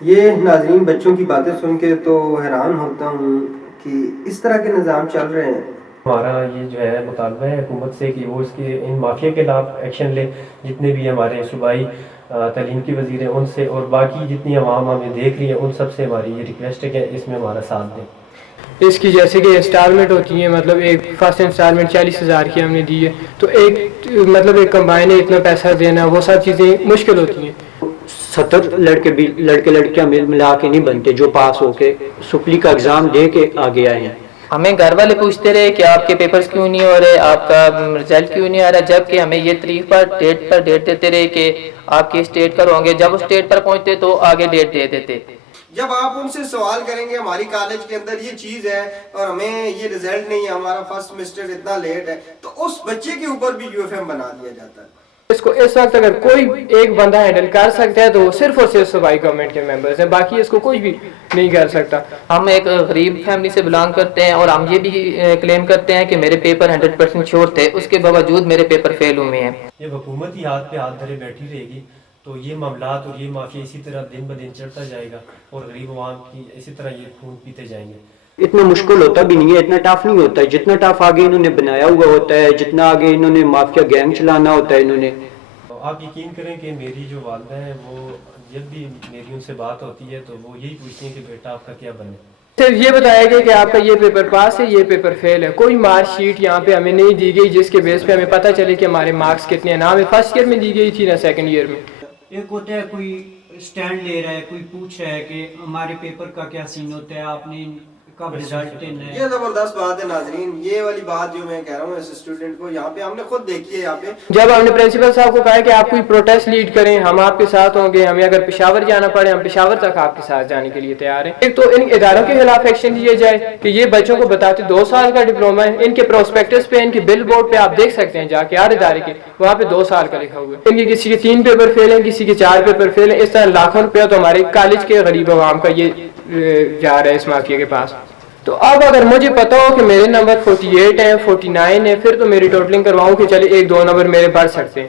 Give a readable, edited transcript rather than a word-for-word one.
یہ ناظرین بچوں کی باتیں سن کے تو حیران ہوتا ہوں کہ اس طرح کے نظام چل رہے ہیں. ہمارا یہ جو ہے مطالبہ ہے حکومت سے کہ وہ اس کے ان مافیا کے خلاف ایکشن لے. جتنے بھی ہمارے صوبائی تعلیم کی وزیر ہیں ان سے اور باقی جتنی عوام ہمیں دیکھ رہی ہے ان سب سے ہماری یہ ریکویسٹ ہے کہ اس میں ہمارا ساتھ دیں. اس کی جیسے کہ انسٹالمنٹ ہوتی ہے، مطلب ایک فرسٹ انسٹالمنٹ 40,000 کی ہم نے دی ہے، تو ایک کمبائن اتنا پیسہ دینا وہ سب چیزیں مشکل ہوتی ہیں. 70 لڑکے لڑکیاں ملا کے نہیں بنتے جو پاس ہو کے سپلی کا ایگزام دے کے آگے آئے ہیں. ہمیں گھر والے پوچھتے رہے کہ آپ کے پیپرز کیوں نہیں ہو رہے، آپ کا رزلٹ کیوں نہیں آ رہا، جب کہ ہمیں یہ تاریخ پر ڈیٹ دیتے رہے کہ آپ کے اس ڈیٹ پر ہوں گے. جب اس ڈیٹ پر پہنچتے تو آگے ڈیٹ دے دیتے. جب آپ ان سے سوال کریں گے ہماری کالج کے اندر یہ چیز ہے اور ہمیں یہ رزلٹ نہیں ہے، ہمارا فرسٹ سیمسٹر اتنا لیٹ ہے، تو اس بچے کے اوپر بھی یو ایف ایم بنا دیا جاتا ہے. اس کو اس وقت اگر کوئی ایک بندہ ہینڈل کر سکتا ہے تو وہ صرف اور صرف صوبائی گورنمنٹ کے ممبرز ہیں، باقی اس کو کوئی بھی نہیں کر سکتا. ہم ایک غریب فیملی سے بلانگ کرتے ہیں اور ہم یہ بھی کلیم کرتے ہیں کہ میرے پیپر 100% شیور تھے، اس کے باوجود میرے پیپر فیل ہوئے ہیں. یہ حکومت ہی ہاتھ پہ ہاتھ دھرے بیٹھی رہے گی تو یہ معاملات اور یہ مافیا اسی طرح دن بدن چڑھتا جائے گا اور غریب عوام کی اسی طرح یہ خون پیتے جائیں گے. اتنا مشکل ہوتا بھی نہیں ہے، اتنا ٹف نہیں ہوتا ہے جتنا ٹف آگے انہوں نے بنایا ہوا ہوتا ہے، جتنا آگے انہوں نے مافیا گینگ چلانا ہوتا ہے. انہوں نے آپ یقین کریں کہ میری جو والدہ ہیں وہ جب بھی میری ان سے بات ہوتی ہے تو وہ یہی پوچھتی ہیں کہ بیٹا آپ کا کیا بنے. صرف یہ بتایا گیا کہ آپ کا یہ پیپر پاس ہے، یہ پیپر فیل ہے. کوئی مارک شیٹ یہاں پہ ہمیں نہیں دی گئی جس کے بیس پہ ہمیں پتہ چلے کہ ہمارے مارکس کتنے ہیں. نہ ہمیں فرسٹ ایئر میں دی گئی تھی نہ سیکنڈ ایئر میں. ایک ہوتا ہے کوئی سٹینڈ لے رہا ہے، کوئی پوچھ رہا ہے کہ ہمارے پیپر کا کیا سین ہوتا ہے، آپ نے کب رزلٹ دینا ہے. یہ زبردست بات ہے ناظرین، یہ والی بات جو میں کہہ رہا ہوں اس اسٹوڈنٹ کو یہاں پہ ہم نے خود دیکھی ہے. یہاں پہ جب ہم نے پرنسپل صاحب کو کہا کہ آپ کوئی پروٹیسٹ لیڈ کریں ہم آپ کے ساتھ ہوں گے، ہمیں اگر پشاور جانا پڑے ہم پشاور تک آپ کے ساتھ جانے کے لیے تیار ہیں. ایک تو ان اداروں کے خلاف ایکشن لیا جائے کہ یہ بچوں کو بتاتے 2 سال کا ڈپلوما ہے، ان کے پروسپیکٹس پہ ان کے بل بورڈ پہ آپ دیکھ سکتے ہیں جا کے ہر ادارے کے وہاں پہ 2 سال کا لکھا ہوا ہے. ان کے کسی کے 3 پیپر فیل ہیں، کسی کے 4 پیپر فیل ہیں. اس طرح لاکھوں روپیہ تو ہمارے کالج کے غریب عوام کا یہ جا رہا ہے اس مافیا کے پاس. تو اب اگر مجھے پتا ہو کہ میرے نمبر 48 ہیں 49 ہیں، پھر تو میری ٹوٹلنگ کرواؤں کہ چلے 1-2 نمبر میرے بڑھ سکتے ہیں.